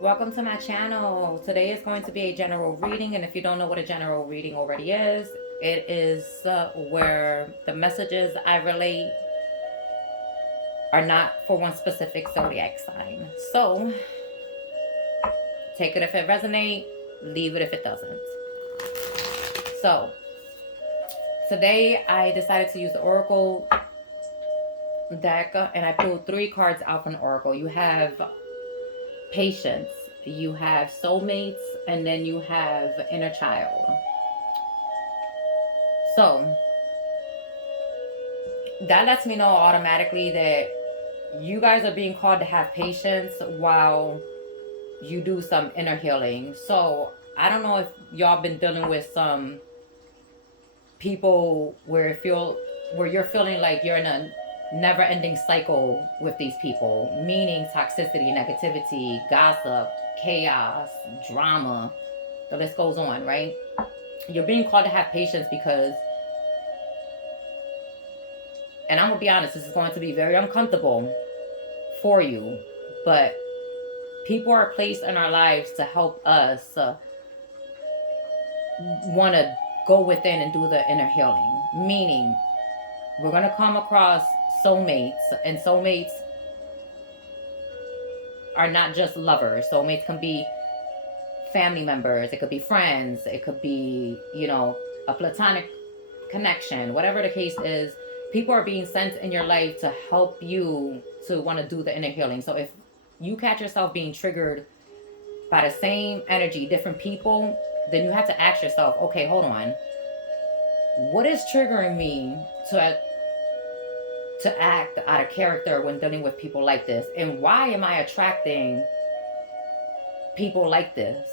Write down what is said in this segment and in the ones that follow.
Welcome to my channel. Today is going to be a general reading, and if you don't know what a general reading already is, it is where the messages I relate are not for one specific zodiac sign. So, take it if it resonates, leave it if it doesn't. So, today I decided to use the Oracle deck, and I pulled 3 cards out from the Oracle. You have patience, you have soulmates, and then you have inner child. So that lets me know automatically that you guys are being called to have patience while you do some inner healing. So I don't know if y'all been dealing with some people where you're feeling like you're in a never ending cycle with these people, meaning toxicity, negativity, gossip, chaos, drama. The list goes on, right? You're being called to have patience because, and I'm gonna be honest, this is going to be very uncomfortable for you, but people are placed in our lives to help us want to go within and do the inner healing. Meaning, we're going to come across soulmates, and soulmates are not just lovers. Soulmates can be family members, it could be friends, it could be, a platonic connection, whatever the case is. People are being sent in your life to help you to want to do the inner healing. So if you catch yourself being triggered by the same energy, different people, then you have to ask yourself, okay, hold on. What is triggering me to act out of character when dealing with people like this? And why am I attracting people like this?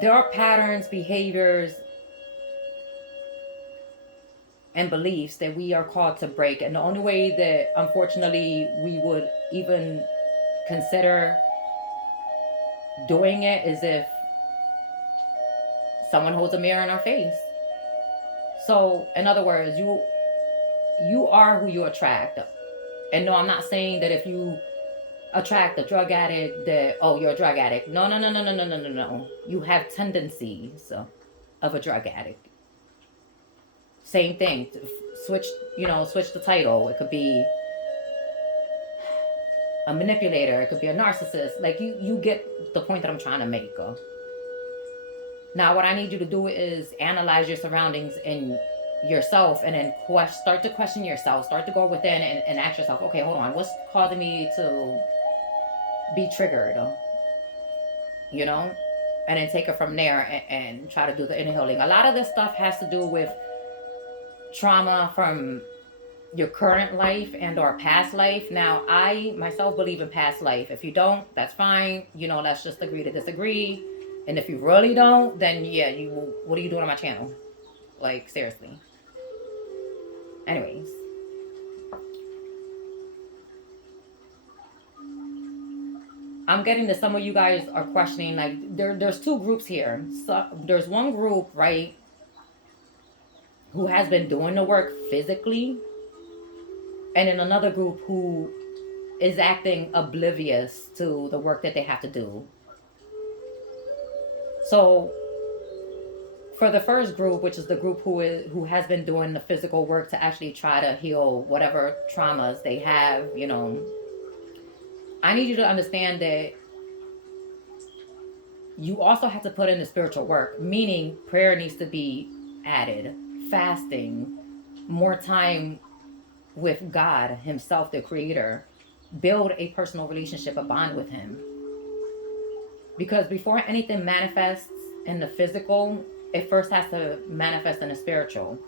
There are patterns, behaviors, and beliefs that we are called to break. And the only way that, unfortunately, we would even consider doing it is if someone holds a mirror in our face. So, in other words, you are who you attract. And no, I'm not saying that if you attract a drug addict that, oh, you're a drug addict. No, no, no, no, no, no, no, no, no. You have tendencies of a drug addict. Same thing. Switch the title. It could be a manipulator. It could be a narcissist. Like, you get the point that I'm trying to make. Now, what I need you to do is analyze your surroundings and yourself, and then start to question yourself. Start to go within and ask yourself, okay, hold on, what's causing me to be triggered? And then take it from there and try to do the inner healing. A lot of this stuff has to do with trauma from your current life and or past life. Now, I myself believe in past life. If you don't, that's fine. Let's just agree to disagree. And if you really don't, then yeah, what are you doing on my channel? Like, seriously. Anyways. I'm getting that some of you guys are questioning, like, there's 2 groups here. So there's one group, right, who has been doing the work physically, and then another group who is acting oblivious to the work that they have to do. So for the first group, which is the group who has been doing the physical work to actually try to heal whatever traumas they have, I need you to understand that you also have to put in the spiritual work, meaning prayer needs to be added, fasting, more time with God himself, the creator. Build a personal relationship, a bond with him. Because before anything manifests in the physical, it first has to manifest in the spiritual.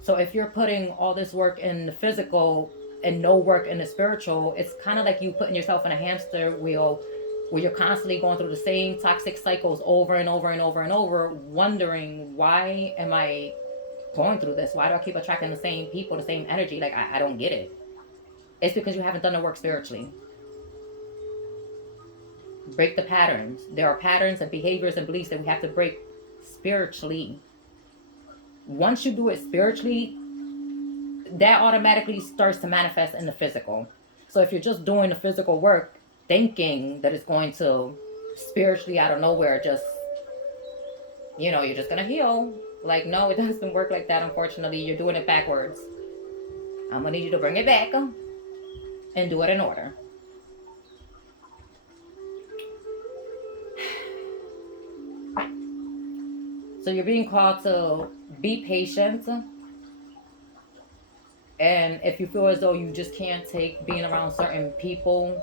So if you're putting all this work in the physical and no work in the spiritual, it's kind of like you putting yourself in a hamster wheel where you're constantly going through the same toxic cycles over and over and over and over, wondering, why am I going through this? Why do I keep attracting the same people, the same energy? Like, I don't get it. It's because you haven't done the work spiritually. Break the patterns. There are patterns and behaviors and beliefs that we have to break spiritually. Once you do it spiritually, that automatically starts to manifest in the physical. So if you're just doing the physical work, thinking that it's going to spiritually out of nowhere, just, you're just going to heal. Like, no, it doesn't work like that, unfortunately. You're doing it backwards. I'm going to need you to bring it back and do it in order. So you're being called to be patient. And if you feel as though you just can't take being around certain people,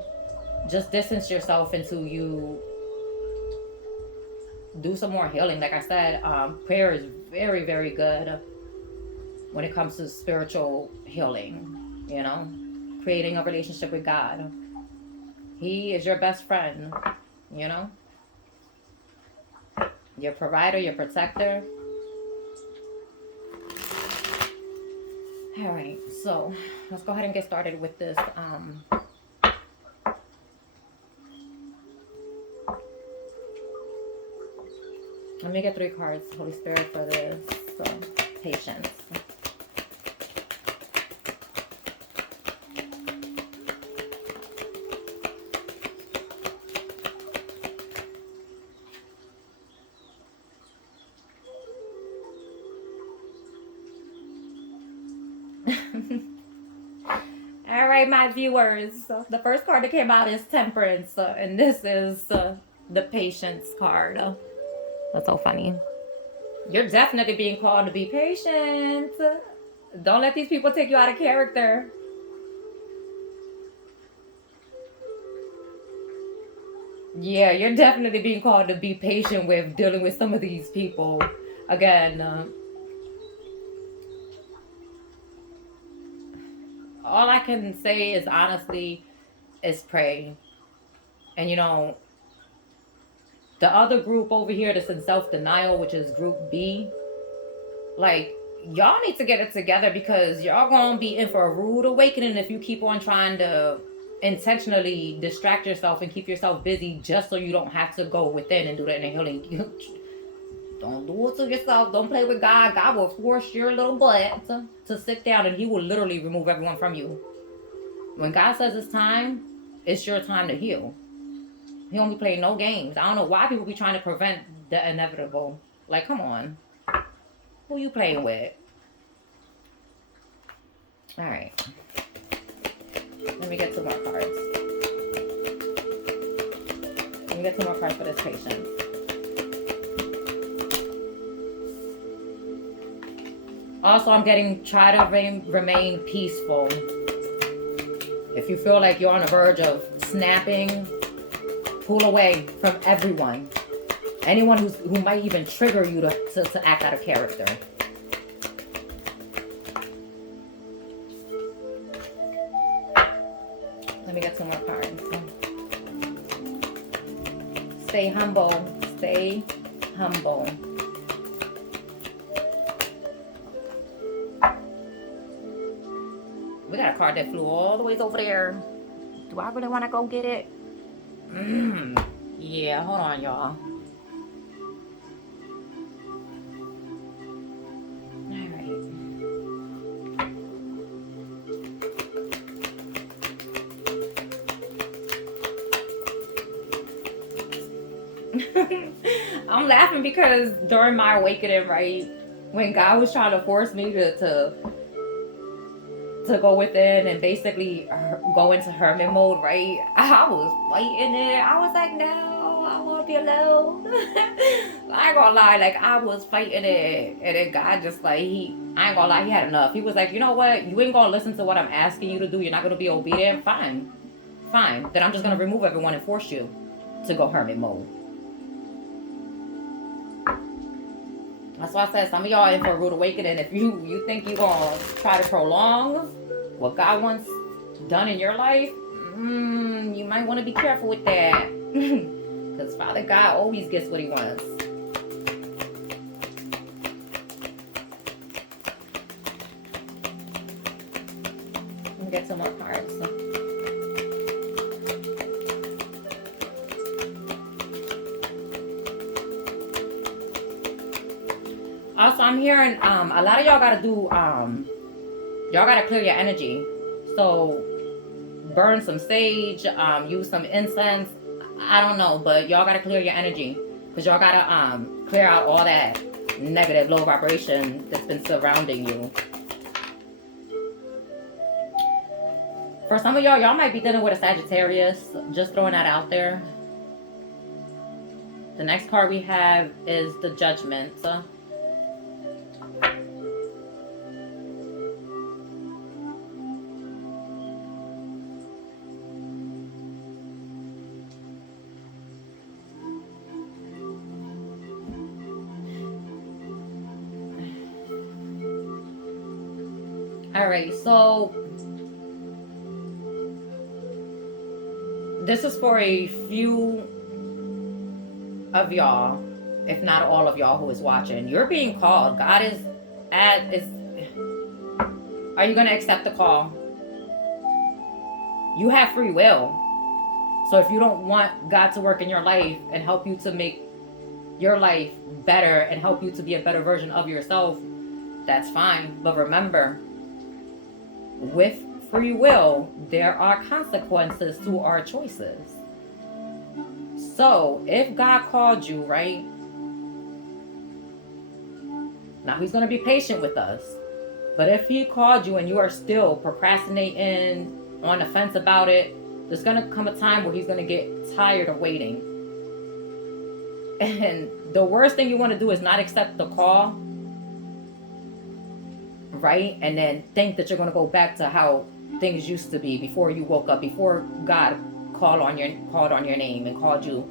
just distance yourself until you do some more healing. Like I said, prayer is very, very good when it comes to spiritual healing, creating a relationship with God. He is your best friend, your provider, your protector. All right, so let's go ahead and get started with this. Let me get 3 cards, Holy Spirit, for this. Patience. All right, my viewers. The first card that came out is Temperance, and this is the Patience card. That's so funny. You're definitely being called to be patient. Don't let these people take you out of character. Yeah, you're definitely being called to be patient with dealing with some of these people. Again, all I can say is honestly is pray. And the other group over here that's in self-denial, which is group B, like, y'all need to get it together, because y'all gonna be in for a rude awakening if you keep on trying to intentionally distract yourself and keep yourself busy just so you don't have to go within and do that in healing. Don't do it to yourself. Don't play with God. God will force your little butt to sit down, and He will literally remove everyone from you. When God says it's time, it's your time to heal. He don't be playing no games. I don't know why people be trying to prevent the inevitable. Like, come on. Who you playing with? All right. Let me get 2 more cards. Let me get 2 more cards for this patience. Also, I'm getting try to remain peaceful. If you feel like you're on the verge of snapping, pull away from everyone. Anyone who might even trigger you to act out of character. Let me get 2 more cards. Stay humble. Stay humble. We got a card that flew all the way over there. Do I really want to go get it? Yeah, hold on, y'all. I'm laughing because during my awakening, right, when God was trying to force me to go within and basically go into hermit mode, right, I was fighting it. I was like, no, I want to be alone. I ain't gonna lie, like, I was fighting it. And then God just like, I ain't gonna lie, He had enough. He was like, you know what, you ain't gonna listen to what I'm asking you to do. You're not gonna be obedient. Fine. Then I'm just gonna remove everyone and force you to go hermit mode. That's why I said some of y'all in for a rude awakening. If you think you're going to try to prolong what God wants done in your life, you might want to be careful with that. Because Father God always gets what He wants. Let me get some more cards. Also, I'm hearing a lot of y'all gotta do y'all gotta clear your energy. So burn some sage, use some incense. I don't know, but y'all gotta clear your energy, because y'all gotta clear out all that negative low vibration that's been surrounding you. For some of y'all might be dealing with a Sagittarius. Just throwing that out there. The next card we have is the Judgment. Alright, so this is for a few of y'all, if not all of y'all who is watching. You're being called. God is are you going to accept the call? You have free will. So if you don't want God to work in your life and help you to make your life better and help you to be a better version of yourself, that's fine. But remember, with free will, there are consequences to our choices. So if God called you, right? Now he's going to be patient with us. But if he called you and you are still procrastinating, on the fence about it, there's going to come a time where he's going to get tired of waiting. And the worst thing you want to do is not accept the call, right? And then think that you're going to go back to how things used to be before you woke up, before God called on your name and called you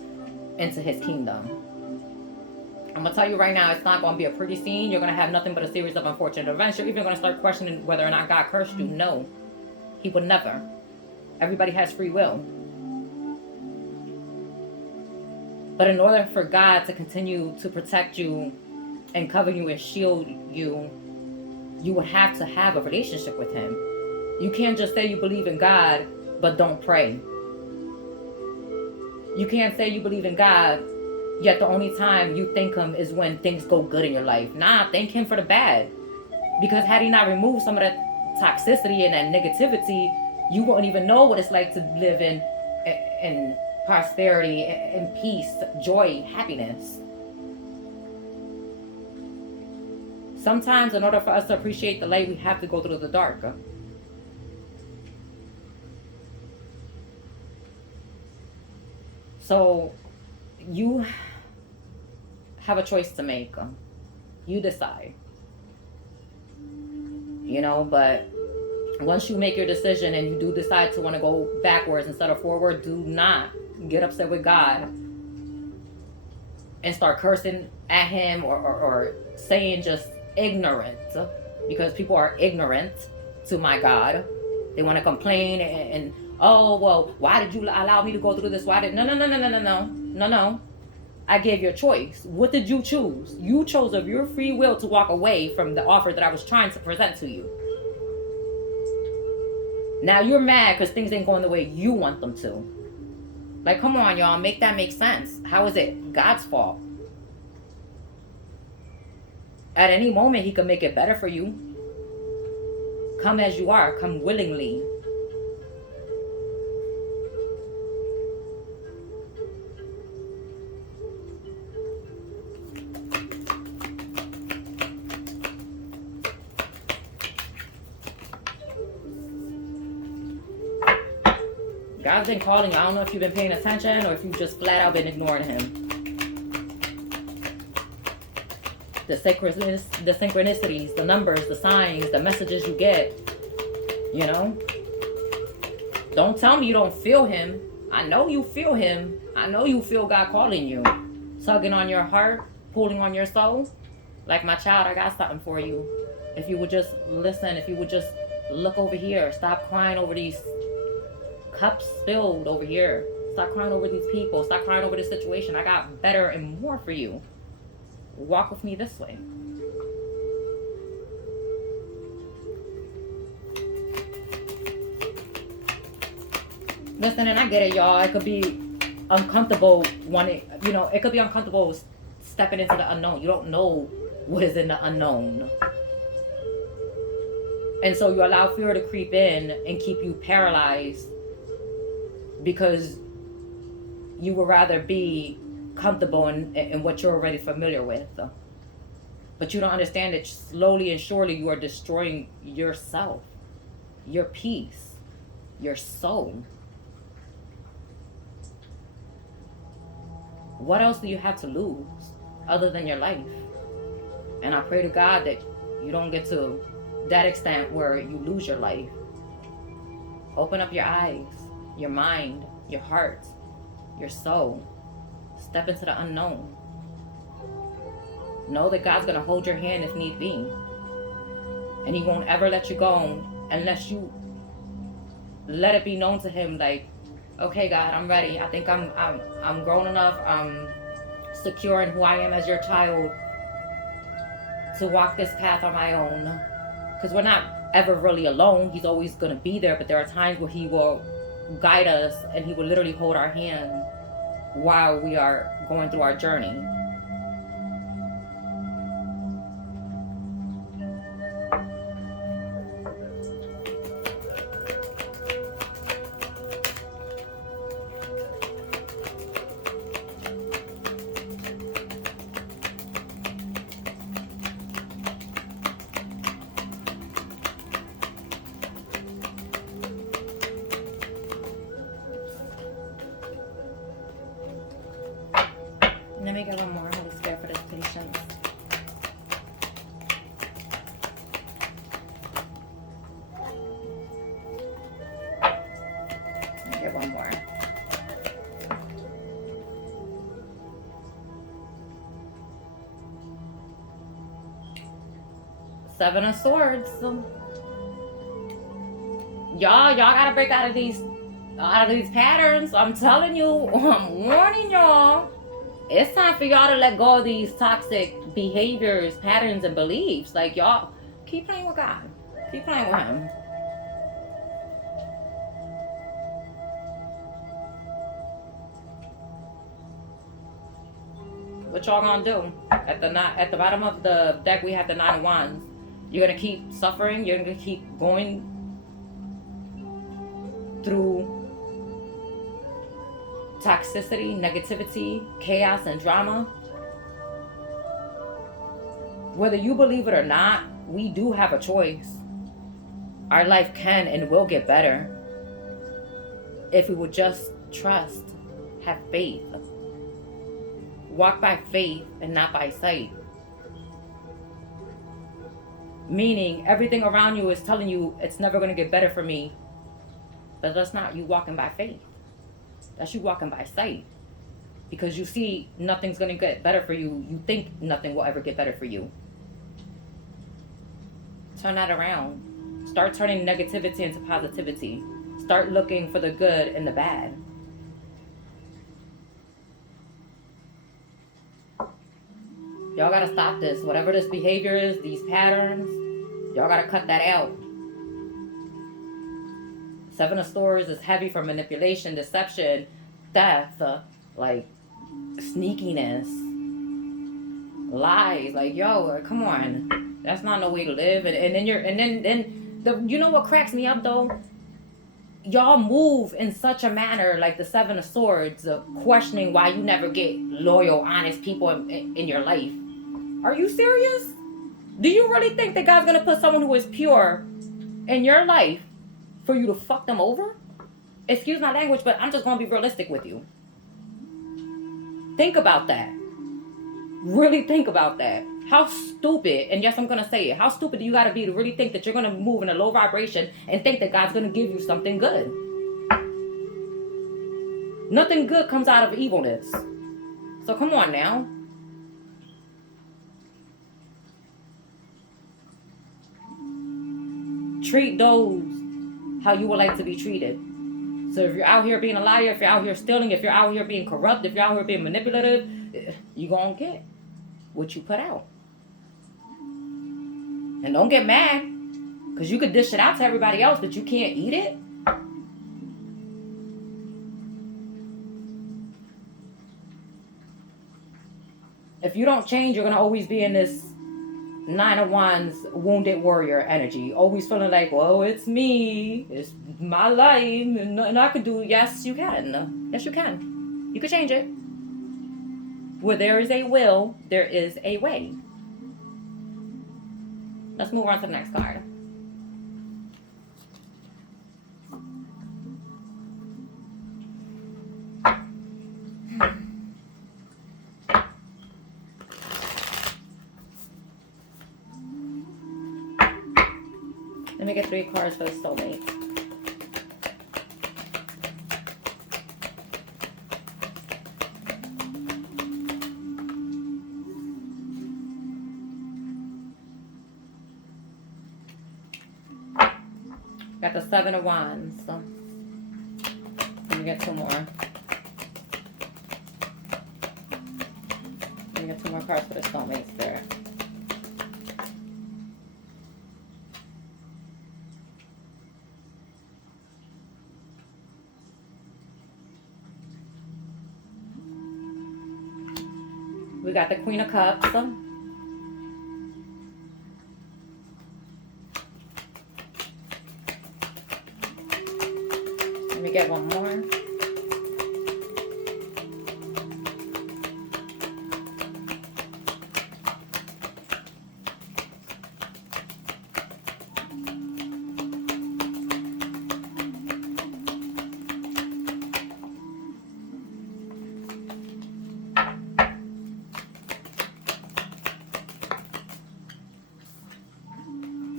into his kingdom. I'm going to tell you right now, it's not going to be a pretty scene. You're going to have nothing but a series of unfortunate events. You're even going to start questioning whether or not God cursed you. No, he would never. Everybody has free will. But in order for God to continue to protect you and cover you and shield you, you would have to have a relationship with him. You can't just say you believe in God, but don't pray. You can't say you believe in God, yet the only time you thank him is when things go good in your life. Nah, thank him for the bad. Because had he not removed some of that toxicity and that negativity, you won't even know what it's like to live in prosperity, in peace, joy, happiness. Sometimes in order for us to appreciate the light, we have to go through the dark. So you have a choice to make. You decide. But once you make your decision and you do decide to want to go backwards instead of forward, do not get upset with God and start cursing at him or saying just ignorant, because people are ignorant to my God. They want to complain and oh, well, why did you allow me to go through this? No. I gave you a choice. What did you choose? You chose of your free will to walk away from the offer that I was trying to present to you. Now you're mad because things ain't going the way you want them to. Like, come on, y'all, make that make sense. How is it God's fault? At any moment, he can make it better for you. Come as you are. Come willingly. God's been calling you. I don't know if you've been paying attention or if you've just flat out been ignoring him. The synchronicities, the numbers, the signs, the messages you get. Don't tell me you don't feel him. I know you feel him. I know you feel God calling you. Tugging on your heart, pulling on your soul. Like, my child, I got something for you. If you would just listen, if you would just look over here. Stop crying over these cups spilled over here. Stop crying over these people. Stop crying over this situation. I got better and more for you. Walk with me this way. Listen, and I get it, y'all. It could be uncomfortable it could be uncomfortable stepping into the unknown. You don't know what is in the unknown. And so you allow fear to creep in and keep you paralyzed because you would rather be comfortable in what you're already familiar with. But you don't understand that slowly and surely you are destroying yourself, your peace, your soul. What else do you have to lose other than your life? And I pray to God that you don't get to that extent where you lose your life. Open up your eyes, your mind, your heart, your soul. Step into the unknown. Know that God's going to hold your hand if need be. And He won't ever let you go unless you let it be known to Him, like, okay, God, I'm ready. I think I'm grown enough. I'm secure in who I am as your child to walk this path on my own. Because we're not ever really alone. He's always going to be there, but there are times where He will guide us and He will literally hold our hand while we are going through our journey. Let me get one more. Holy Spirit, for this patience. Let me get one more. Seven of Swords. Y'all gotta break out of these patterns. I'm telling you. I'm warning y'all. It's time for y'all to let go of these toxic behaviors, patterns, and beliefs. Like, y'all, keep playing with God. Keep playing with Him. What y'all gonna do? At the bottom of the deck, we have the Nine of Wands. You're gonna keep suffering. You're gonna keep going through toxicity, negativity, chaos, and drama. Whether you believe it or not, we do have a choice. Our life can and will get better if we would just trust, have faith, walk by faith and not by sight. Meaning everything around you is telling you it's never going to get better for me, but that's not you walking by faith. That's you walking by sight. Because you see nothing's going to get better for you. You think nothing will ever get better for you. Turn that around. Start turning negativity into positivity. Start looking for the good and the bad. Y'all gotta stop this. Whatever this behavior is, these patterns, y'all gotta cut that out. Seven of Swords is heavy for manipulation, deception, theft, like sneakiness, lies. Like, yo, come on, that's not no way to live. And then you know what cracks me up though? Y'all move in such a manner, like the Seven of Swords, questioning why you never get loyal, honest people in your life. Are you serious? Do you really think that God's gonna put someone who is pure in your life for you to fuck them over? Excuse my language, but I'm just gonna be realistic with you. Think about that. Really think about that. How stupid, and yes, I'm gonna say it, how stupid do you gotta be to really think that you're gonna move in a low vibration and think that God's gonna give you something good? Nothing good comes out of evilness. So come on now. Treat those how you would like to be treated. So if you're out here being a liar, if you're out here stealing, if you're out here being corrupt, if you're out here being manipulative, you're gonna get what you put out. And don't get mad, because you could dish it out to everybody else, but you can't eat it. If you don't change, you're gonna always be in this Nine of Wands, wounded warrior energy. Always feeling like, well, it's me. It's my life. And nothing I can do. Yes, you can. Yes, you can. You can change it. Where there is a will, there is a way. Let's move on to the next card. Let me get 3 cards for the soulmate. Got the 7 of Wands. So let me get 2 more. Let me get 2 more cards for the soulmate spirit. We got the Queen of Cups. Let me get 1 more.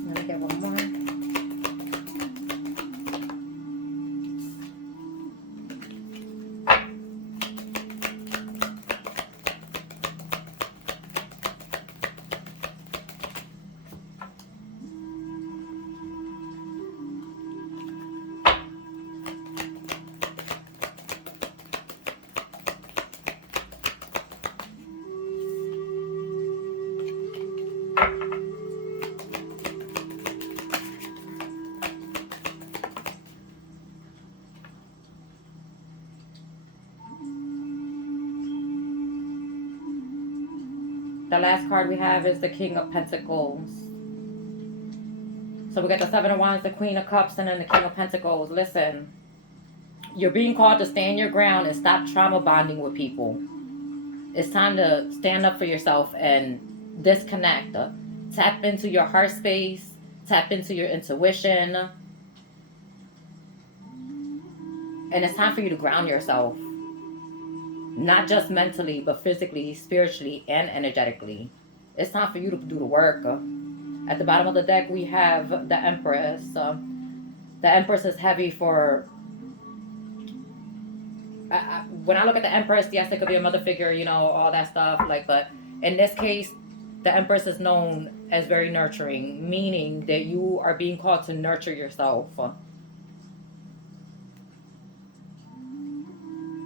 Let me get 1 more. The last card we have is the King of Pentacles. So we got the 7 of Wands, the Queen of Cups, and then the King of Pentacles. Listen, you're being called to stand your ground and stop trauma bonding with people. It's time to stand up for yourself and disconnect. Tap into your heart space. Tap into your intuition. And it's time for you to ground yourself. Not just mentally, but physically, spiritually, and energetically. It's time for you to do the work. At the bottom of the deck, we have the Empress. The Empress is heavy for... when I look at the Empress, yes, it could be a mother figure, you know, all that stuff. But in this case, the Empress is known as very nurturing, meaning that you are being called to nurture yourself.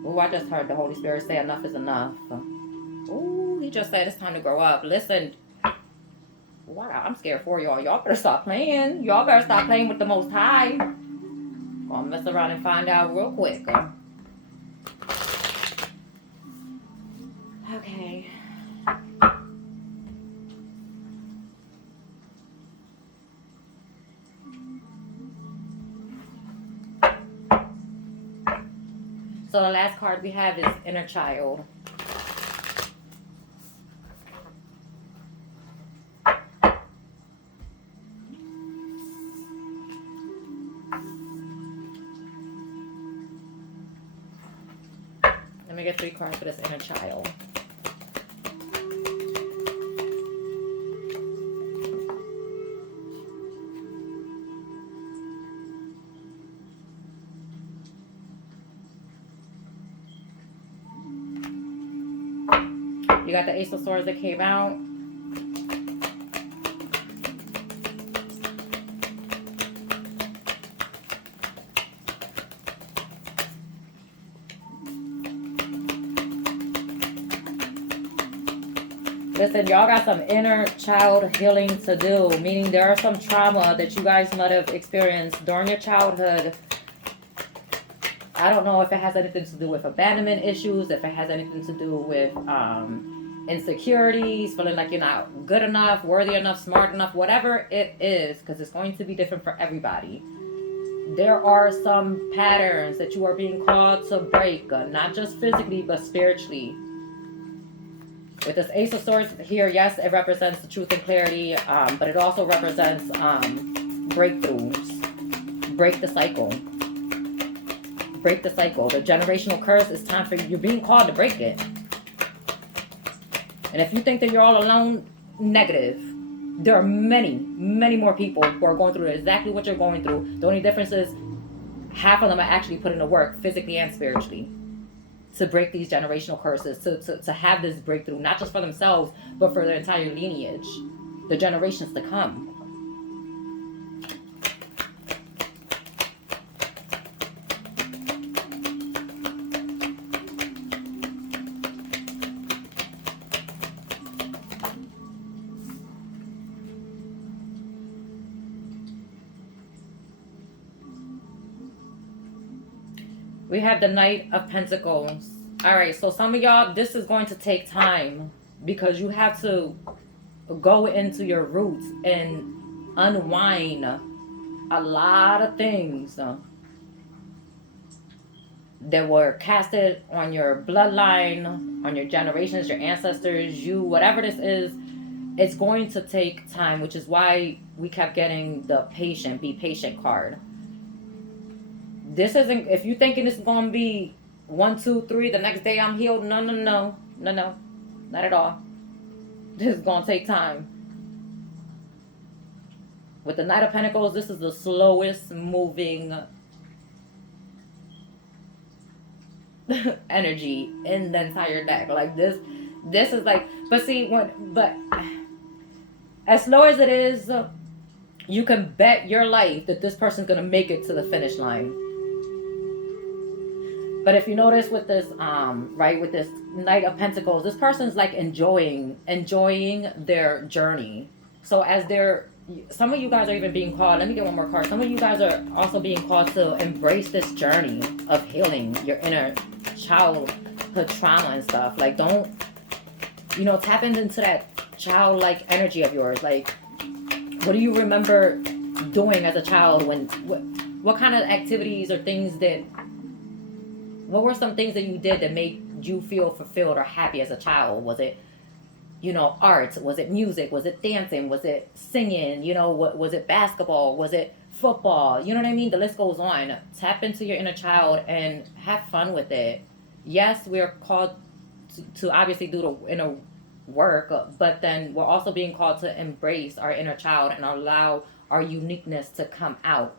Oh, I just heard the Holy Spirit say enough is enough. Oh, he just said it's time to grow up. Listen, wow, I'm scared for y'all. Y'all better stop playing. Y'all better stop playing with the Most High. Gonna mess around and find out real quick. Okay. So the last card we have is Inner Child. Let me get 3 cards for this Inner Child. You got the Ace of Swords that came out. Listen, y'all got some inner child healing to do, meaning there are some trauma that you guys might have experienced during your childhood. I don't know if it has anything to do with abandonment issues, if it has anything to do with insecurities, feeling like you're not good enough, worthy enough, smart enough, whatever it is, because it's going to be different for everybody. There are some patterns that you are being called to break, not just physically, but spiritually. With this Ace of Swords here, yes, it represents the truth and clarity, but it also represents breakthroughs. Break the cycle. Break the cycle. The generational curse is time for you. You're being called to break it. And if you think that you're all alone, negative. There are many, many more people who are going through exactly what you're going through. The only difference is half of them are actually putting to work physically and spiritually to break these generational curses, to have this breakthrough, not just for themselves, but for their entire lineage, the generations to come. We have the Knight of Pentacles. All right, so some of y'all, this is going to take time because you have to go into your roots and unwind a lot of things that were casted on your bloodline, on your generations, your ancestors, you, whatever this is. It's going to take time, which is why we kept getting the patient, be patient card. This isn't, if you're thinking this is going to be 1, 2, 3, the next day I'm healed. No, not at all. This is going to take time. With the Knight of Pentacles, this is the slowest moving energy in the entire deck. Like this is like, but as slow as it is, you can bet your life that this person's going to make it to the finish line. But if you notice with this, right, with this Knight of Pentacles, this person's like enjoying their journey. So as some of you guys are even being called, let me get one more card. Some of you guys are also being called to embrace this journey of healing your inner childhood trauma and stuff. Like, don't, tap into that childlike energy of yours. Like, what do you remember doing as a child? What kind of activities or things what were some things that you did that made you feel fulfilled or happy as a child? Was it, art? Was it music? Was it dancing? Was it singing? Was it basketball? Was it football? You know what I mean? The list goes on. Tap into your inner child and have fun with it. Yes, we're called to obviously do the inner work, but then we're also being called to embrace our inner child and allow our uniqueness to come out.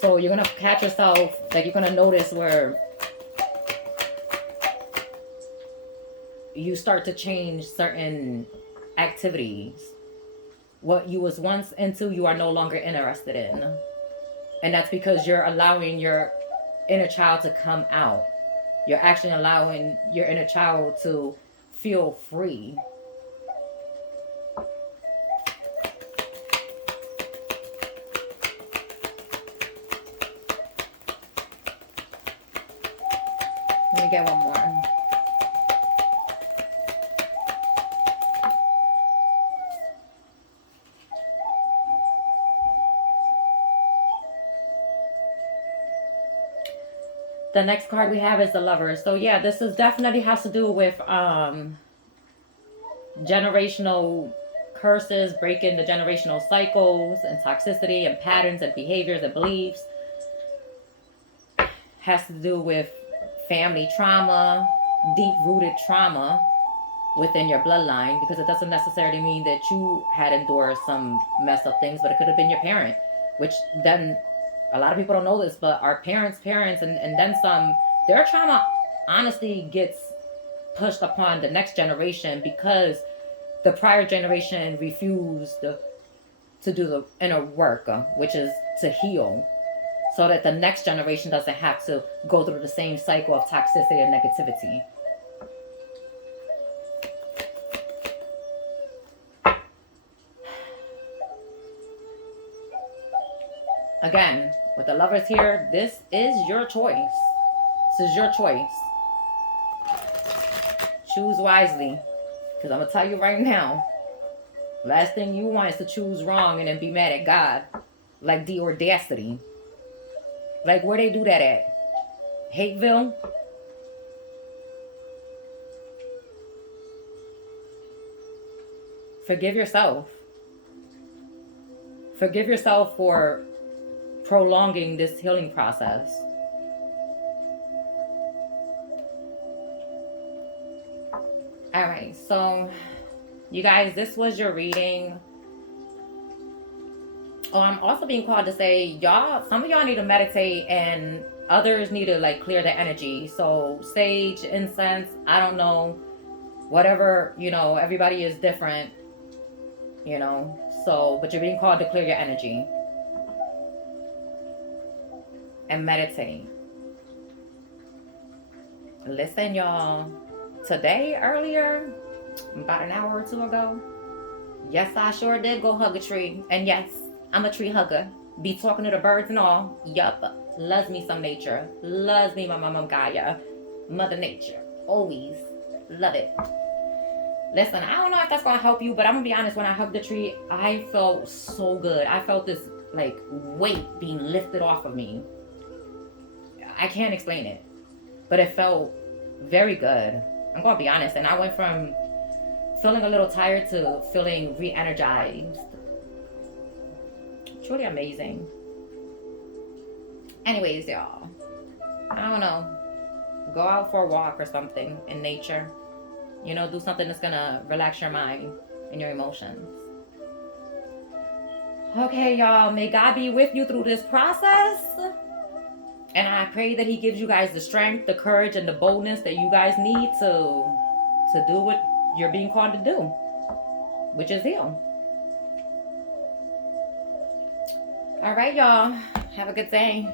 So you're going to catch yourself, like you're going to notice where you start to change certain activities. What you was once into, you are no longer interested in. And that's because you're allowing your inner child to come out. You're actually allowing your inner child to feel free. Let me get one more. The next card we have is the Lovers. So yeah, this is definitely has to do with generational curses, breaking the generational cycles and toxicity and patterns and behaviors and beliefs. Has to do with family trauma, deep-rooted trauma within your bloodline, because it doesn't necessarily mean that you had endured some messed up things, but it could have been your parent, which then a lot of people don't know this, but our parents, and then some, their trauma honestly gets pushed upon the next generation because the prior generation refused to do the inner work, which is to heal, so that the next generation doesn't have to go through the same cycle of toxicity and negativity. Again, with the Lovers here, this is your choice. This is your choice. Choose wisely. Because I'm going to tell you right now, last thing you want is to choose wrong and then be mad at God. Like the audacity. Like where they do that at? Hateville? Forgive yourself. Forgive yourself for prolonging this healing process. All right, so you guys, this was your reading. Oh, I'm also being called to say, y'all, some of y'all need to meditate and others need to like clear the energy. So sage, incense, I don't know, whatever, everybody is different, so, but you're being called to clear your energy and meditate. Listen, y'all, today, earlier, about an hour or two ago, yes, I sure did go hug a tree. And yes, I'm a tree hugger. Be talking to the birds and all. Yup. Loves me some nature. Loves me my mama Gaia. Mother Nature. Always. Love it. Listen, I don't know if that's going to help you, but I'm going to be honest. When I hugged the tree, I felt so good. I felt this, like, weight being lifted off of me. I can't explain it. But it felt very good. I'm going to be honest. And I went from feeling a little tired to feeling re-energized. Truly amazing. Anyways, y'all, I don't know, go out for a walk or something in nature. Do something that's gonna relax your mind and your emotions. Okay, y'all, may God be with you through this process. And I pray that he gives you guys the strength, the courage, and the boldness that you guys need to do what you're being called to do, which is heal. All right, y'all. Have a good day.